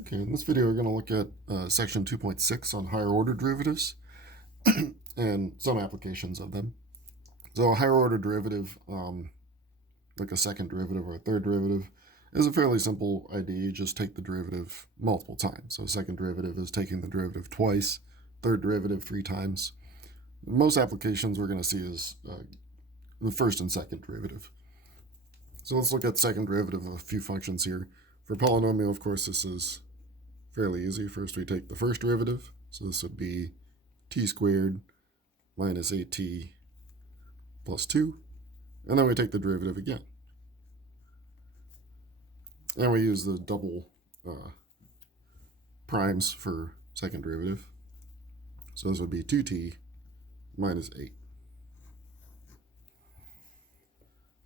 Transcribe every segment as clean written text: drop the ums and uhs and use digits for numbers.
Okay, in this video we're going to look at section 2.6 on higher order derivatives and some applications of them. So a higher order derivative, like a second derivative or a third derivative, is a fairly simple idea. You just take the derivative multiple times. So second derivative is taking the derivative twice, third derivative three times. Most applications we're going to see is the first and second derivative. So let's look at second derivative of a few functions here. For polynomial, of course, this is fairly easy. First, we take the first derivative. So this would be t squared minus 8t plus 2. And then we take the derivative again. And we use the double primes for second derivative. So this would be 2t minus 8.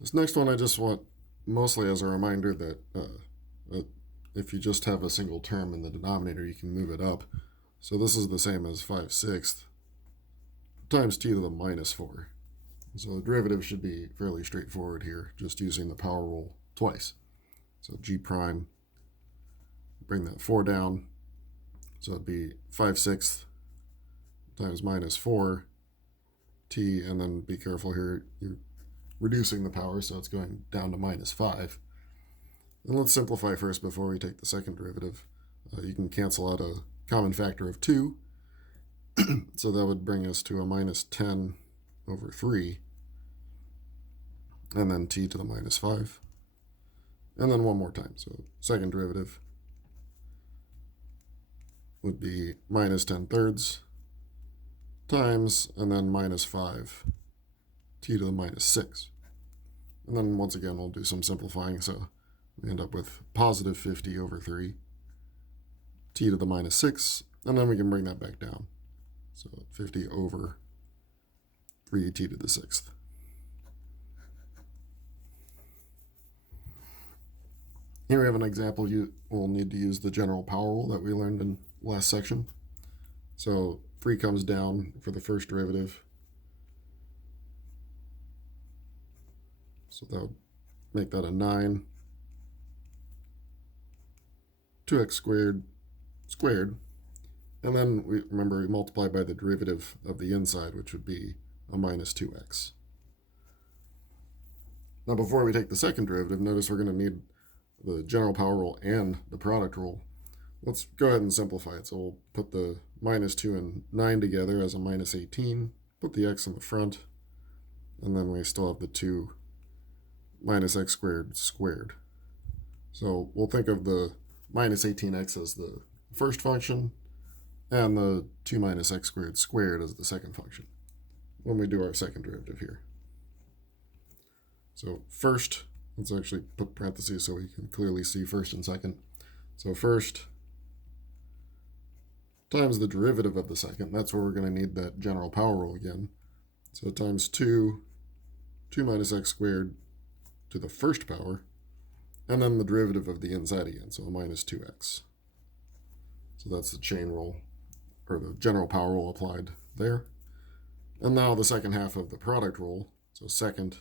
This next one I just want mostly as a reminder that if you just have a single term in the denominator, you can move it up. So this is the same as 5/6 times t to the minus 4. So the derivative should be fairly straightforward here, just using the power rule twice. So g prime, bring that 4 down. So it'd be 5/6 times minus 4 t, and then be careful here, you're reducing the power, so it's going down to minus 5. And let's simplify first before we take the second derivative. You can cancel out a common factor of 2. So that would bring us to a minus 10 over 3. And then t to the minus 5. And then one more time. So second derivative would be minus 10 thirds times, and then minus 5 t to the minus 6. And then once again, we'll do some simplifying. So we end up with positive 50 over 3, t to the minus 6, and then we can bring that back down. So 50 over 3t to the 6th. Here we have an example. You will need to use the general power rule that we learned in last section. So 3 comes down for the first derivative. So that would make that a 9. 2x squared squared. And then we multiply by the derivative of the inside, which would be a minus 2x. Now before we take the second derivative, notice we're going to need the general power rule and the product rule. Let's go ahead and simplify it. So we'll put the minus 2 and 9 together as a minus 18, put the x in the front, and then we still have the 2 minus x squared squared. So we'll think of the minus 18x as the first function, and the 2 minus x squared squared as the second function when we do our second derivative here. So first, let's actually put parentheses so we can clearly see first and second. So first times the derivative of the second, that's where we're going to need that general power rule again. So times 2 minus x squared to the first power, and then the derivative of the inside again, so a minus 2x. So that's the chain rule, or the general power rule applied there. And now the second half of the product rule, so second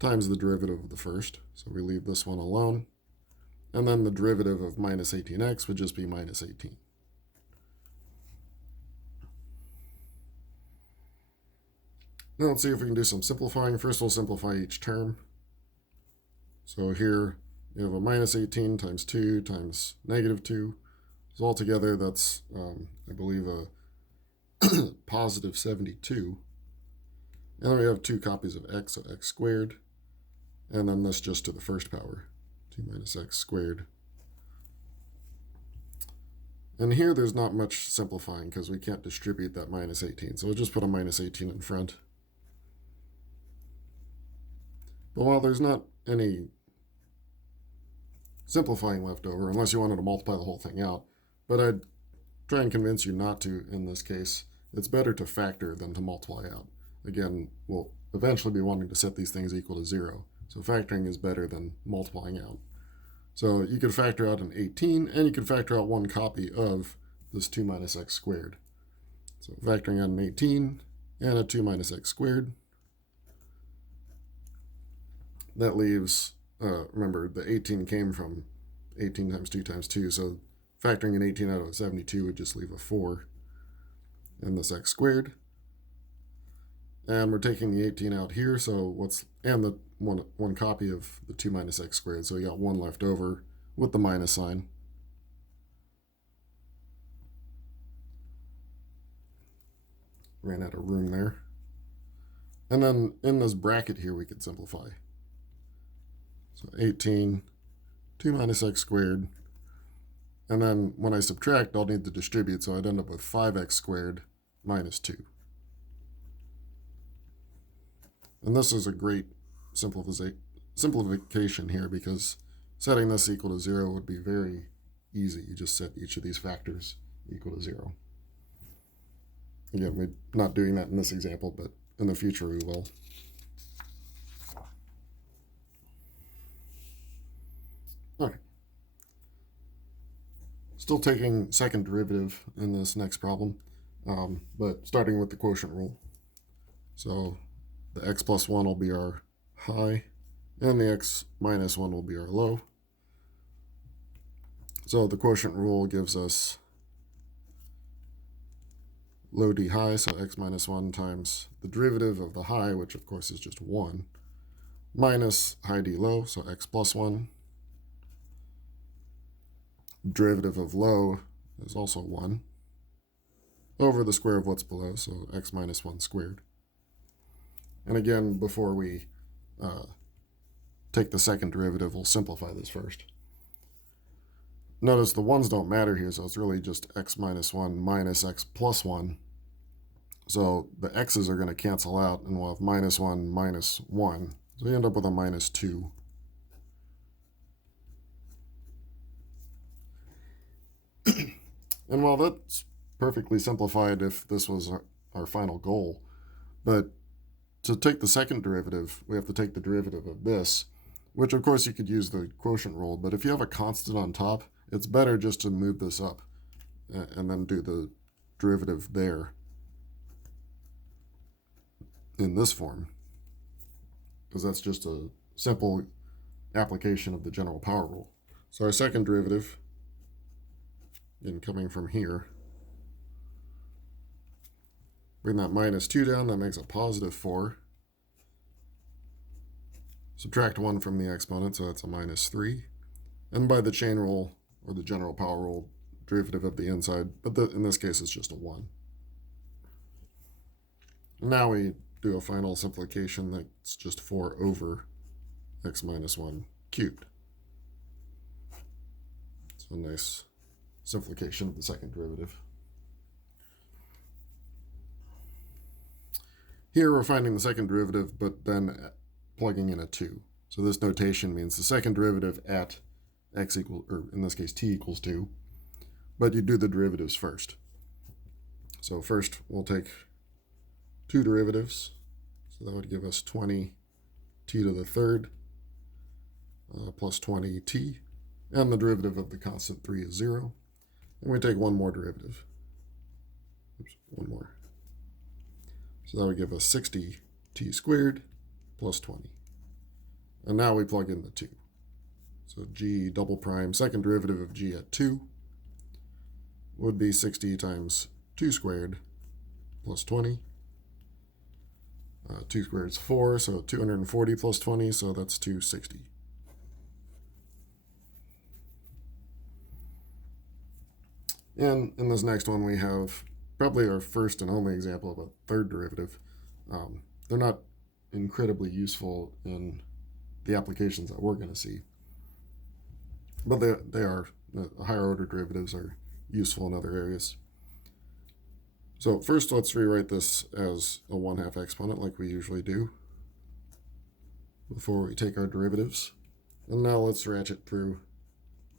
times the derivative of the first, so we leave this one alone. And then the derivative of minus 18x would just be minus 18. Now let's see if we can do some simplifying. First we'll simplify each term. So here you have a minus 18 times 2 times negative 2. So altogether that's, I believe, a positive 72. And then we have 2 copies of x, so x squared. And then this just to the first power, 2 minus x squared. And here there's not much simplifying because we can't distribute that minus 18. So we'll just put a minus 18 in front. But while there's not any simplifying left over, unless you wanted to multiply the whole thing out, but I'd try and convince you not to in this case. It's better to factor than to multiply out. Again, we'll eventually be wanting to set these things equal to 0. So factoring is better than multiplying out. So you could factor out an 18, and you could factor out one copy of this 2 minus x squared. So factoring out an 18 and a 2 minus x squared. That leaves, remember, the 18 came from 18 times 2 times 2, so factoring in 18 out of 72 would just leave a 4 in this x squared. And we're taking the 18 out here, so and the one copy of the 2 minus x squared, so we got 1 left over with the minus sign. Ran out of room there. And then in this bracket here, we could simplify. So 18, 2 minus x squared. And then when I subtract, I'll need to distribute, so I'd end up with 5x squared minus 2. And this is a great simplification here, because setting this equal to 0 would be very easy. You just set each of these factors equal to 0. Again, we're not doing that in this example, but in the future we will. All right. Still taking second derivative in this next problem, but starting with the quotient rule. So the x plus 1 will be our high, and the x minus 1 will be our low. So the quotient rule gives us low d high, so x minus 1 times the derivative of the high, which of course is just 1, minus high d low, so x plus 1. Derivative of low is also 1, over the square of what's below, so x minus 1 squared. And again, before we take the second derivative, we'll simplify this first. Notice the 1's don't matter here, so it's really just x minus 1 minus x plus 1. So the x's are going to cancel out, and we'll have minus 1 minus 1. So we end up with a minus 2. And while that's perfectly simplified if this was our final goal, but to take the second derivative, we have to take the derivative of this, which of course you could use the quotient rule, but if you have a constant on top, it's better just to move this up and then do the derivative there in this form, because that's just a simple application of the general power rule. So our second derivative, again coming from here, bring that minus 2 down, that makes a positive 4. Subtract 1 from the exponent, so that's a minus 3. And by the chain rule, or the general power rule, derivative of the inside, but in this case it's just a 1. And now we do a final simplification that's just 4 over x minus 1 cubed. So a nice simplification of the second derivative. Here we're finding the second derivative, but then plugging in a 2. So this notation means the second derivative at x equals, or in this case t equals 2, but you do the derivatives first. So first we'll take 2 derivatives, so that would give us 20 t to the third plus 20 t, and the derivative of the constant 3 is 0. And we take one more derivative. Oops, one more. So that would give us 60 t squared plus 20. And now we plug in the 2. So g double prime, second derivative of g at 2, would be 60 times 2 squared plus 20. 2 squared is 4, so 240 plus 20, so that's 260. And in this next one, we have probably our first and only example of a third derivative. They're not incredibly useful in the applications that we're going to see, but they are. Higher order derivatives are useful in other areas. So first, let's rewrite this as a 1/2 exponent like we usually do before we take our derivatives. And now let's ratchet through,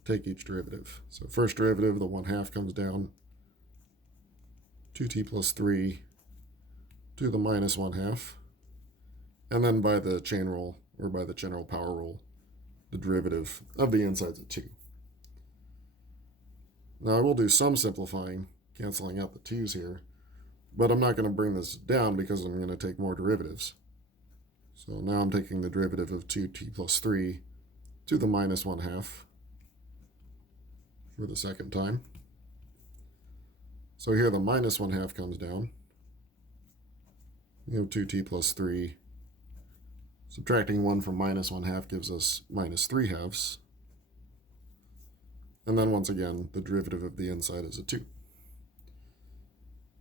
take each derivative. So first derivative, the 1/2 comes down, 2t plus 3 to the minus 1/2. And then by the chain rule, or by the general power rule, the derivative of the inside's at 2. Now I will do some simplifying, canceling out the 2's here, but I'm not going to bring this down because I'm going to take more derivatives. So now I'm taking the derivative of 2t plus 3 to the minus 1/2. for the second time. So here the minus 1/2 comes down. We have 2t plus 3. Subtracting 1 from minus 1/2 gives us minus 3/2. And then once again, the derivative of the inside is a 2.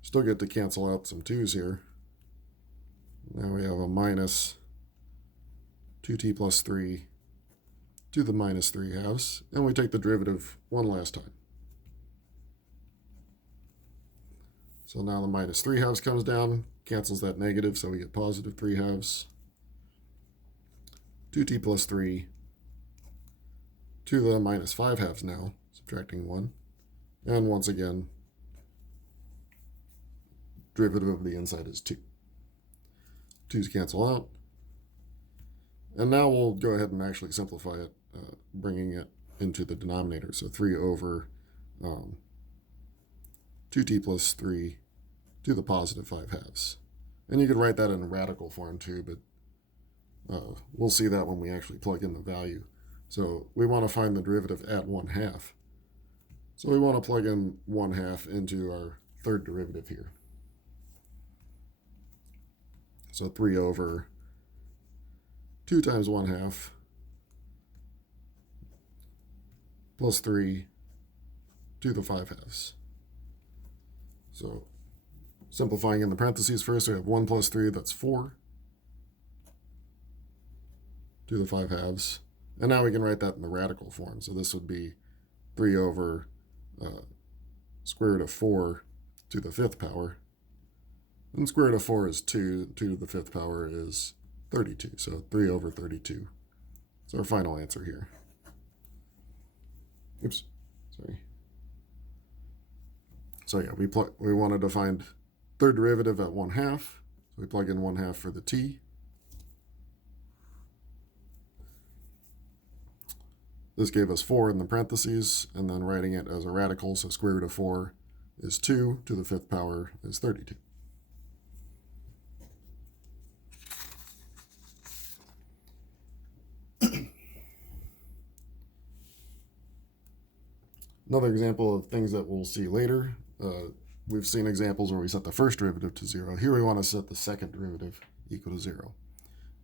Still get to cancel out some 2's here. Now we have a minus 2t plus 3 to the minus 3/2, and we take the derivative one last time. So now the minus 3/2 comes down, cancels that negative, so we get positive 3/2. 2t plus 3 to the minus 5/2 now, subtracting 1. And once again, derivative of the inside is 2. 2's cancel out. And now we'll go ahead and actually simplify it, bringing it into the denominator. So 3 over 2t plus 3 to the positive 5/2. And you could write that in radical form too, but we'll see that when we actually plug in the value. So we want to find the derivative at 1/2. So we want to plug in 1/2 into our third derivative here. So 3 over 2 times 1/2 plus 3 to the 5/2. So simplifying in the parentheses first, we have 1 plus 3, that's 4 to the 5/2. And now we can write that in the radical form. So this would be 3 over square root of 4 to the 5th power. And square root of 4 is 2. 2 to the 5th power is 32. So 3 over 32. So our final answer here. Oops, sorry. So yeah, we wanted to find third derivative at 1/2. So we plug in 1/2 for the t. This gave us 4 in the parentheses, and then writing it as a radical, so square root of 4 is 2 to the 5th power is 32. Another example of things that we'll see later, we've seen examples where we set the first derivative to 0. Here we want to set the second derivative equal to 0.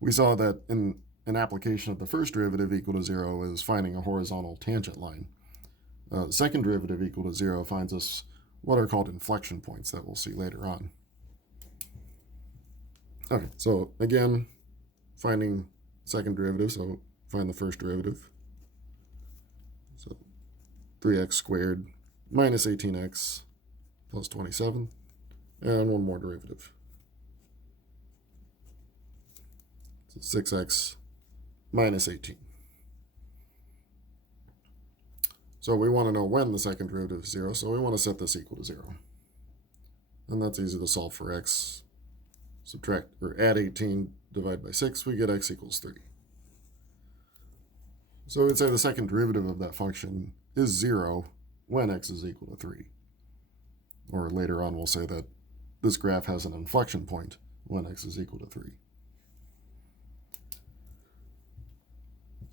We saw that in an application of the first derivative equal to 0 is finding a horizontal tangent line. Second derivative equal to 0 finds us what are called inflection points that we'll see later on. Okay, so again, finding second derivative, so find the first derivative. So 3x squared minus 18x plus 27, and one more derivative. So 6x minus 18. So we want to know when the second derivative is 0, so we want to set this equal to 0. And that's easy to solve for x. Subtract, or add 18, divide by 6, we get x equals 3. So we'd say the second derivative of that function is 0 when x is equal to 3. Or later on we'll say that this graph has an inflection point when x is equal to 3.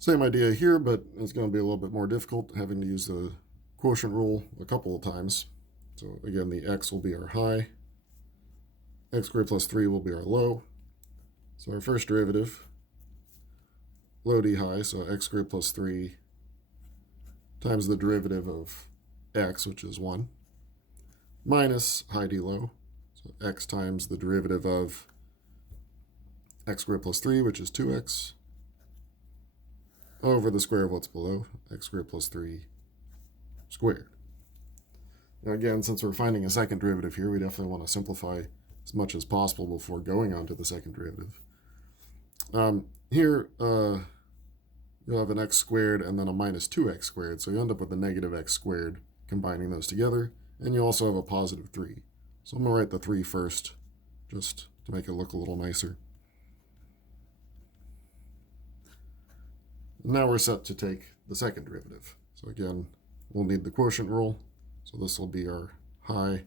Same idea here, but it's going to be a little bit more difficult, having to use the quotient rule a couple of times. So again, the x will be our high, x squared plus 3 will be our low. So our first derivative, low d high, so x squared plus 3 times the derivative of x, which is 1, minus high d low, so x times the derivative of x squared plus 3, which is 2x, over the square of what's below, x squared plus 3 squared. Now again, since we're finding a second derivative here, we definitely want to simplify as much as possible before going on to the second derivative. Here, you'll have an x squared and then a minus 2x squared, so you end up with a negative x squared combining those together, and you also have a positive 3. So I'm going to write the 3 first, just to make it look a little nicer. Now we're set to take the second derivative. So again, we'll need the quotient rule. So this will be our high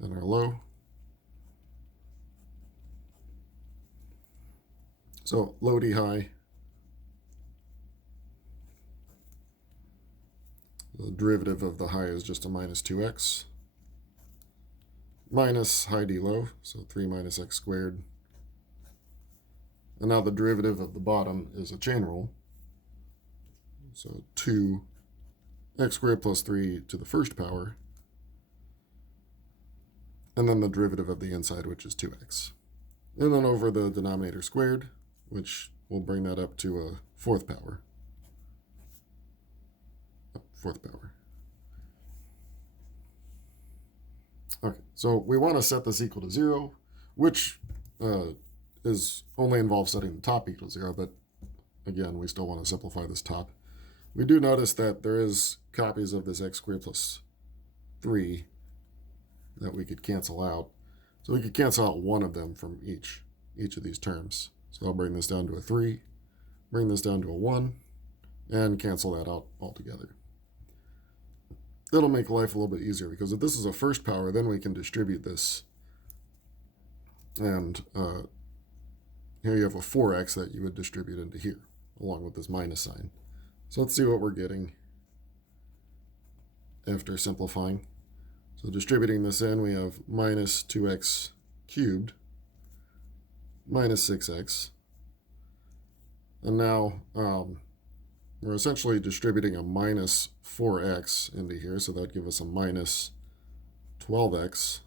and our low. So low d high So the derivative of the high is just a minus 2x minus high d low, so 3 minus x squared. And now the derivative of the bottom is a chain rule. So 2x squared plus 3 to the first power. And then the derivative of the inside, which is 2x. And then over the denominator squared, which will bring that up to a fourth power. Fourth power. Okay, so we want to set this equal to 0, which is only involves setting the top equal to 0, but again, we still want to simplify this top. We do notice that there is copies of this x squared plus 3 that we could cancel out. So we could cancel out one of them from each of these terms. So I'll bring this down to a 3, bring this down to a 1, and cancel that out altogether. That'll make life a little bit easier, because if this is a first power, then we can distribute this. And here you have a 4x that you would distribute into here, along with this minus sign. So let's see what we're getting after simplifying. So distributing this in, we have minus 2x cubed minus 6x. And now we're essentially distributing a minus 4x into here, so that would give us a minus 12x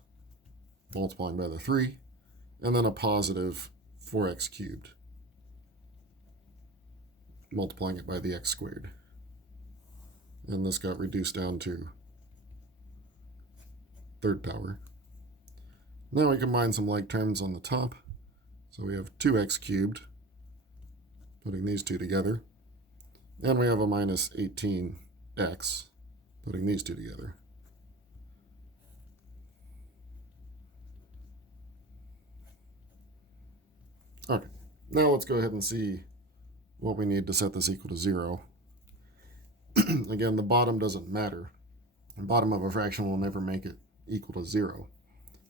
multiplying by the 3, and then a positive 4x cubed multiplying it by the x squared. And this got reduced down to third power. Now we combine some like terms on the top. So we have 2x cubed, putting these two together. And we have a minus 18x, putting these two together. Okay, now let's go ahead and see what we need to set this equal to 0. Again, the bottom doesn't matter. The bottom of a fraction will never make it equal to 0.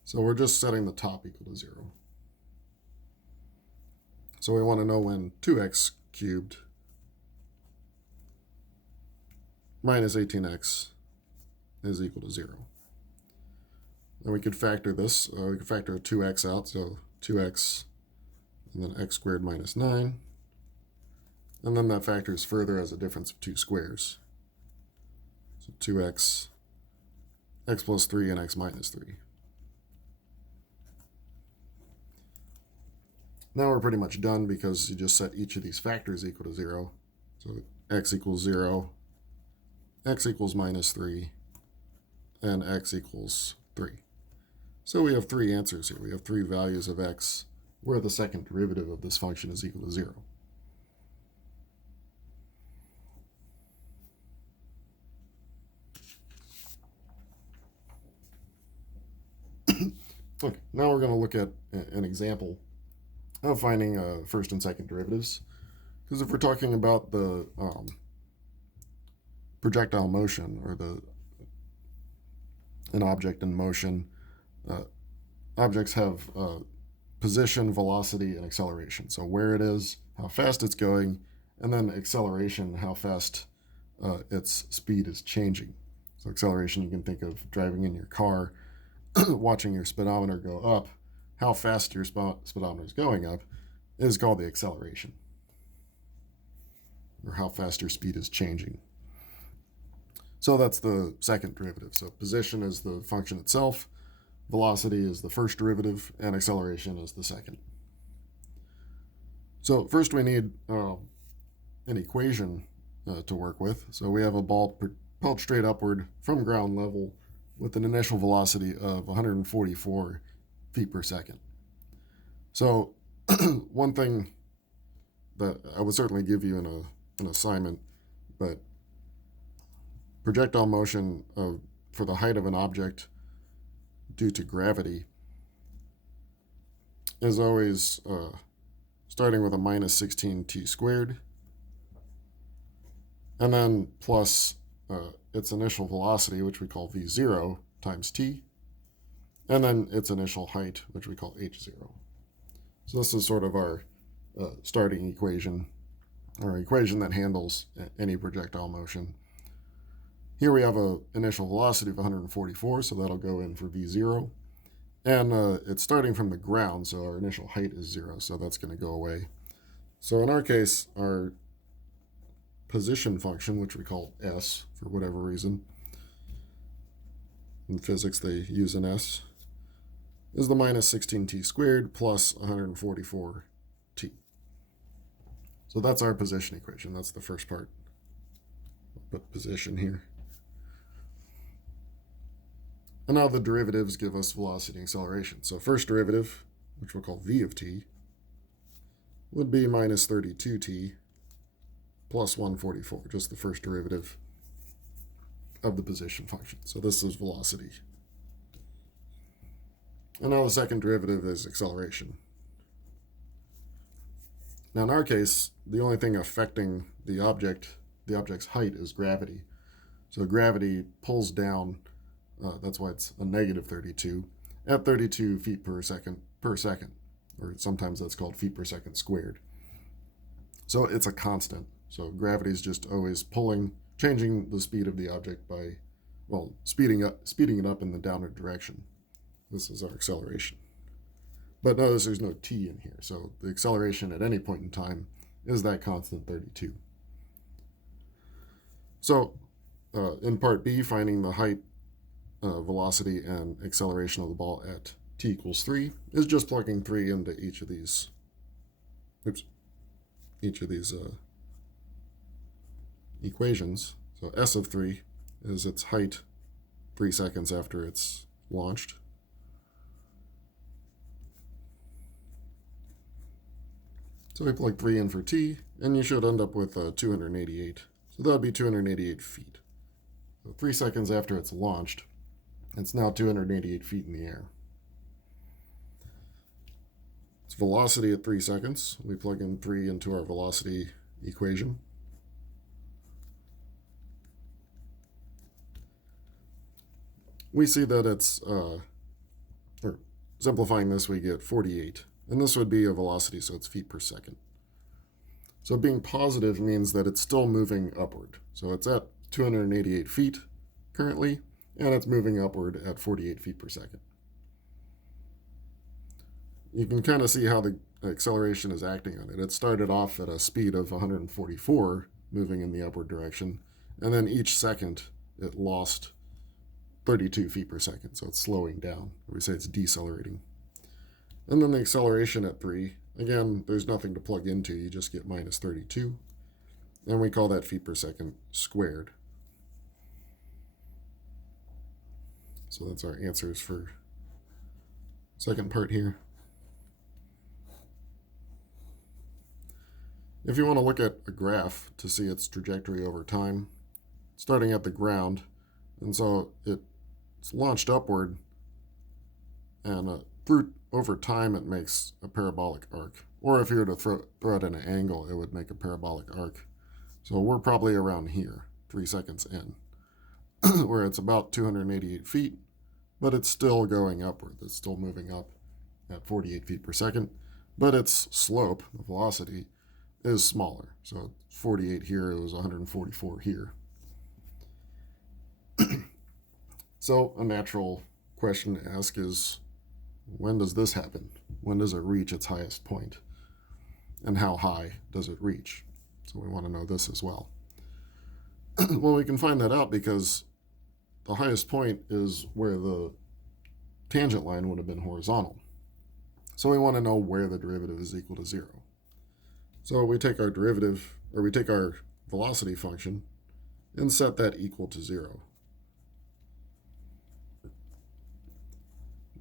So we're just setting the top equal to 0. So we want to know when 2x cubed minus 18x is equal to 0. Then we could factor this. We could factor a 2x out, so 2x and then x squared minus 9. And then that factors further as a difference of two squares. So 2x, x plus 3, and x minus 3. Now we're pretty much done, because you just set each of these factors equal to 0. So x equals 0, x equals minus 3, and x equals 3. So we have three answers here. We have three values of x where the second derivative of this function is equal to 0. Okay, now we're going to look at an example of finding first and second derivatives. Because if we're talking about the projectile motion, or an object in motion, objects have position, velocity, and acceleration. So where it is, how fast it's going, and then acceleration, how fast its speed is changing. So acceleration, you can think of driving in your car, watching your speedometer go up. How fast your speedometer is going up is called the acceleration, or how fast your speed is changing. So that's the second derivative. So position is the function itself, velocity is the first derivative, and acceleration is the second. So first we need an equation to work with. So we have a ball propelled straight upward from ground level with an initial velocity of 144 feet per second. So one thing that I would certainly give you in an assignment, but projectile motion for the height of an object due to gravity is always starting with a minus 16t squared, and then plus its initial velocity, which we call v0, times t, and then its initial height, which we call h0. So this is sort of our starting equation, or equation that handles any projectile motion. Here we have an initial velocity of 144, so that'll go in for v0. And it's starting from the ground, so our initial height is 0, so that's going to go away. So in our case, our position function, which we call s for whatever reason, in physics they use an s, is the minus 16t squared plus 144t. So that's our position equation. That's the first part. I'll put position here. And now the derivatives give us velocity and acceleration. So first derivative, which we'll call v of t, would be minus 32t plus 144, just the first derivative of the position function. So this is velocity. And now the second derivative is acceleration. Now in our case, the only thing affecting the object's height is gravity. So gravity pulls down, that's why it's a negative 32, at 32 feet per second, or sometimes that's called feet per second squared. So it's a constant. So gravity is just always changing the speed of the object by, well, speeding it up in the downward direction. This is our acceleration. But notice there's no t in here, so the acceleration at any point in time is that constant 32. So in part B, finding the height, velocity, and acceleration of the ball at t equals 3 is just plugging 3 into each of these equations. So s of 3 is its height 3 seconds after it's launched. So we plug 3 in for t, and you should end up with 288. So that would be 288 feet. So 3 seconds after it's launched, it's now 288 feet in the air. It's velocity at 3 seconds. We plug in 3 into our velocity equation. We see that it's, or simplifying this, we get 48. And this would be a velocity, so it's feet per second. So being positive means that it's still moving upward. So it's at 288 feet currently, and it's moving upward at 48 feet per second. You can kind of see how the acceleration is acting on it. It started off at a speed of 144, moving in the upward direction, and then each second it lost 32 feet per second, so it's slowing down. We say it's decelerating. And then the acceleration at 3, again, there's nothing to plug into, you just get minus 32. And we call that feet per second squared. So that's our answers for second part here. If you want to look at a graph to see its trajectory over time, starting at the ground, and so it's launched upward, and over time it makes a parabolic arc. Or if you were to throw it at an angle, it would make a parabolic arc. So we're probably around here, 3 seconds in, where it's about 288 feet, but it's still going upward. It's still moving up at 48 feet per second, but its slope, the velocity, is smaller. So 48 here, it was 144 here. So a natural question to ask is, when does this happen? When does it reach its highest point? And how high does it reach? So we want to know this as well. Well, we can find that out because the highest point is where the tangent line would have been horizontal. So we want to know where the derivative is equal to 0. So we take our derivative, or we take our velocity function and set that equal to 0.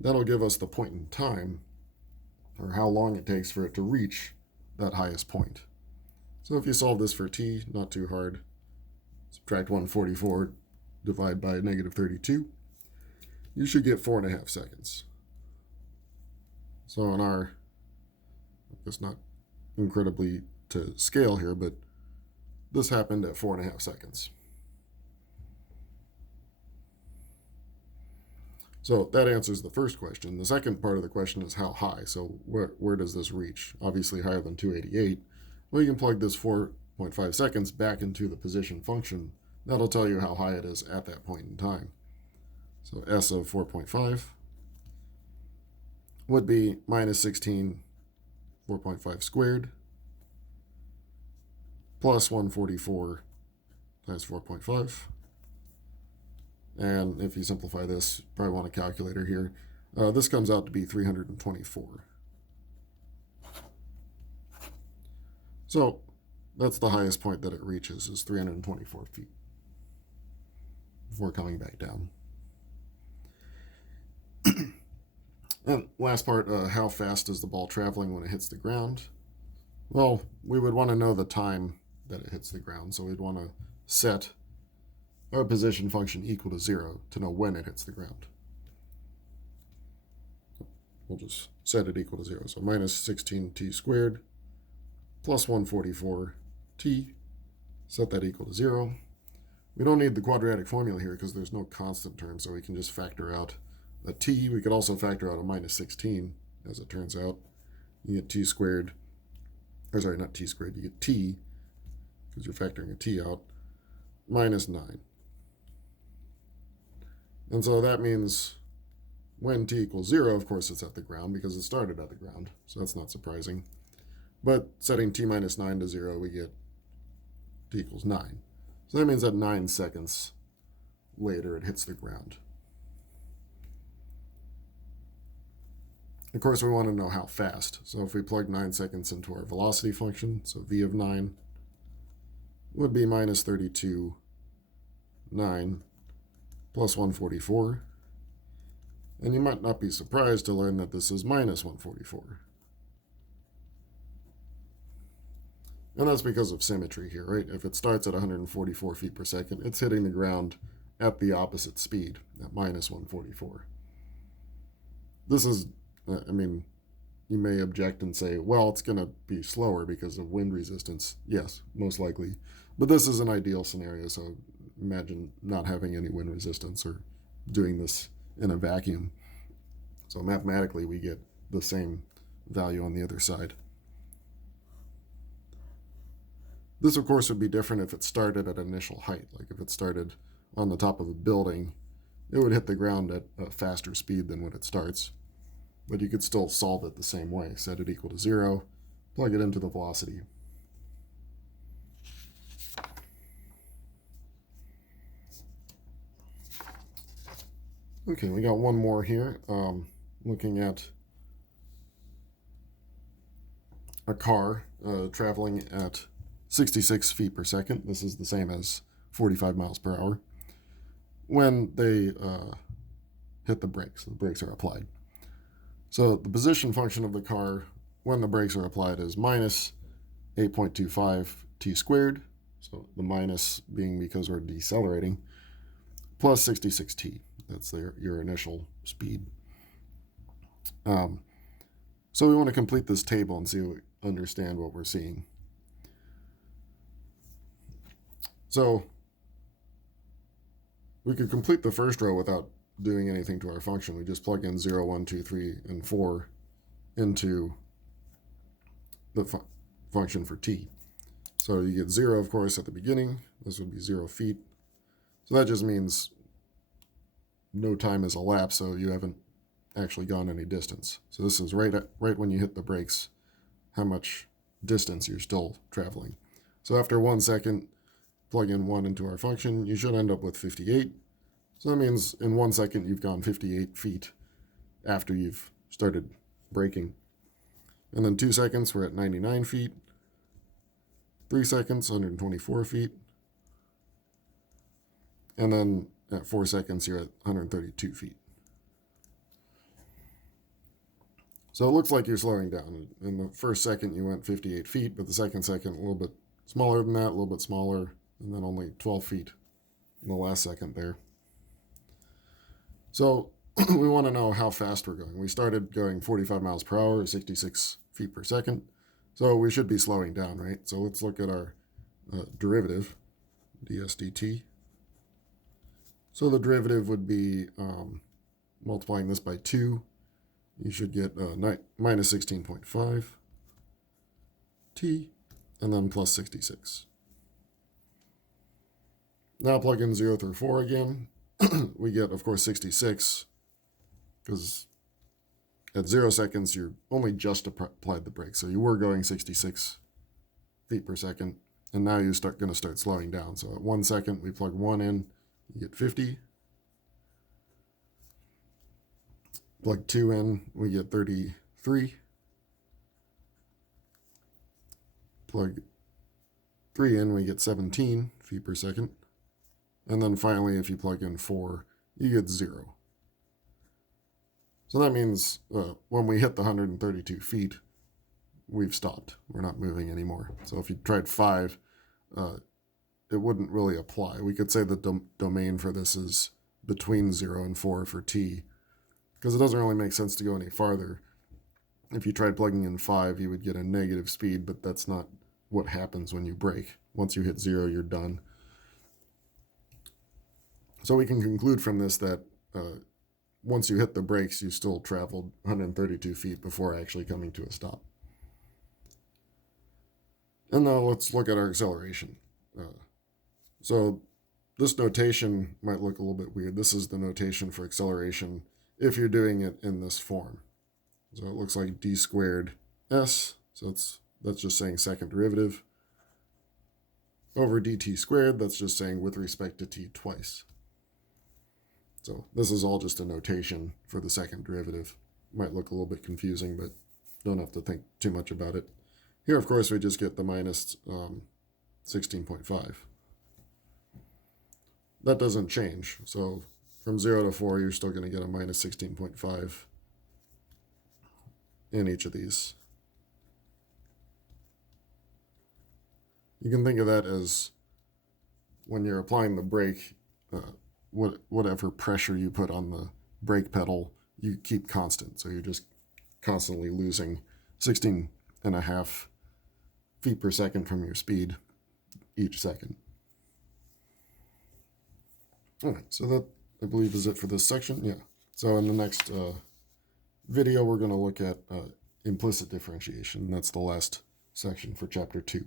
That'll give us the point in time, or how long it takes for it to reach that highest point. So if you solve this for t, not too hard, subtract 144, divide by negative 32, you should get 4.5 seconds. So on our, it's not incredibly to scale here, but this happened at 4.5 seconds. So that answers the first question. The second part of the question is how high. So where does this reach? Obviously higher than 288. Well, you can plug this 4.5 seconds back into the position function that'll tell you how high it is at that point in time. So S of 4.5 would be minus 16 4.5 squared plus 144 times 4.5. And if you simplify this, you probably want a calculator here. This comes out to be 324. So that's the highest point that it reaches, is 324 feet before coming back down. And last part, how fast is the ball traveling when it hits the ground? Well, we would want to know the time that it hits the ground, so we'd want to set our position function equal to 0 to know when it hits the ground. We'll just set it equal to 0. So minus 16t squared plus 144t. Set that equal to 0. We don't need the quadratic formula here because there's no constant term, so we can just factor out a t. We could also factor out a minus 16, as it turns out. You get t squared, or sorry, not t squared, you get t, because you're factoring a t out, minus 9. And so that means when t equals 0, of course it's at the ground because it started at the ground, so that's not surprising. But setting t minus 9 to 0, we get t equals 9. So that means that 9 seconds later it hits the ground. Of course, we want to know how fast. So if we plug 9 seconds into our velocity function, so v of 9 would be minus 32, 9 plus 144. And you might not be surprised to learn that this is minus 144. And that's because of symmetry here, right? If it starts at 144 feet per second, it's hitting the ground at the opposite speed, at minus 144. This is, I mean, you may object and say, well, it's going to be slower because of wind resistance. Yes, most likely. But this is an ideal scenario, so imagine not having any wind resistance or doing this in a vacuum. So mathematically, we get the same value on the other side. This, of course, would be different if it started at initial height. Like if it started on the top of a building, it would hit the ground at a faster speed than when it starts. But you could still solve it the same way. Set it equal to 0, plug it into the velocity. Okay, we got one more here. Looking at a car traveling at 66 feet per second. This is the same as 45 miles per hour. When they hit the brakes are applied. So the position function of the car when the brakes are applied is minus 8.25 t squared. So the minus being because we're decelerating, plus 66t. That's your initial speed. So we want to complete this table and understand what we're seeing. So we could complete the first row without doing anything to our function. We just plug in 0, 1, 2, 3, and 4 into the function for t. So you get 0, of course, at the beginning. This would be 0 feet. So that just means no time has elapsed, so you haven't actually gone any distance. So this is right when you hit the brakes, how much distance you're still traveling. So after 1 second, plug in 1 into our function, you should end up with 58. So that means in 1 second, you've gone 58 feet after you've started braking. And then 2 seconds, we're at 99 feet. 3 seconds, 124 feet. And then at 4 seconds, you're at 132 feet. So it looks like you're slowing down. In the first second, you went 58 feet, but the second a little bit smaller than that, a little bit smaller, and then only 12 feet in the last second there. So we want to know how fast we're going. We started going 45 miles per hour, 66 feet per second. So we should be slowing down, right? So let's look at our derivative, ds dt. So the derivative would be multiplying this by 2. You should get minus 16.5 t, and then plus 66. Now plug in 0 through 4 again. We get, of course, 66, because at 0 seconds, you're only just applied the brake. So you were going 66 feet per second, and now you're going to start slowing down. So at 1 second, we plug 1 in, you get 50. Plug 2 in, we get 33. Plug 3 in, we get 17 feet per second. And then finally, if you plug in 4, you get 0. So that means when we hit the 132 feet, we've stopped. We're not moving anymore. So if you tried 5, it wouldn't really apply. We could say the domain for this is between 0 and 4 for t, because it doesn't really make sense to go any farther. If you tried plugging in 5, you would get a negative speed, but that's not what happens when you brake. Once you hit 0, you're done. So we can conclude from this that once you hit the brakes, you still traveled 132 feet before actually coming to a stop. And now let's look at our acceleration. So this notation might look a little bit weird. This is the notation for acceleration if you're doing it in this form. So it looks like d squared s, so that's just saying second derivative, over dt squared, that's just saying with respect to t twice. So this is all just a notation for the second derivative. Might look a little bit confusing, but don't have to think too much about it. Here, of course, we just get the minus 16.5. That doesn't change. So from 0 to 4, you're still going to get a minus 16.5 in each of these. You can think of that as when you're applying the brake, whatever pressure you put on the brake pedal, you keep constant. So you're just constantly losing 16.5 feet per second from your speed each second. All right, so that, I believe, is it for this section. Yeah. So in the next video, we're going to look at implicit differentiation. That's the last section for chapter 2.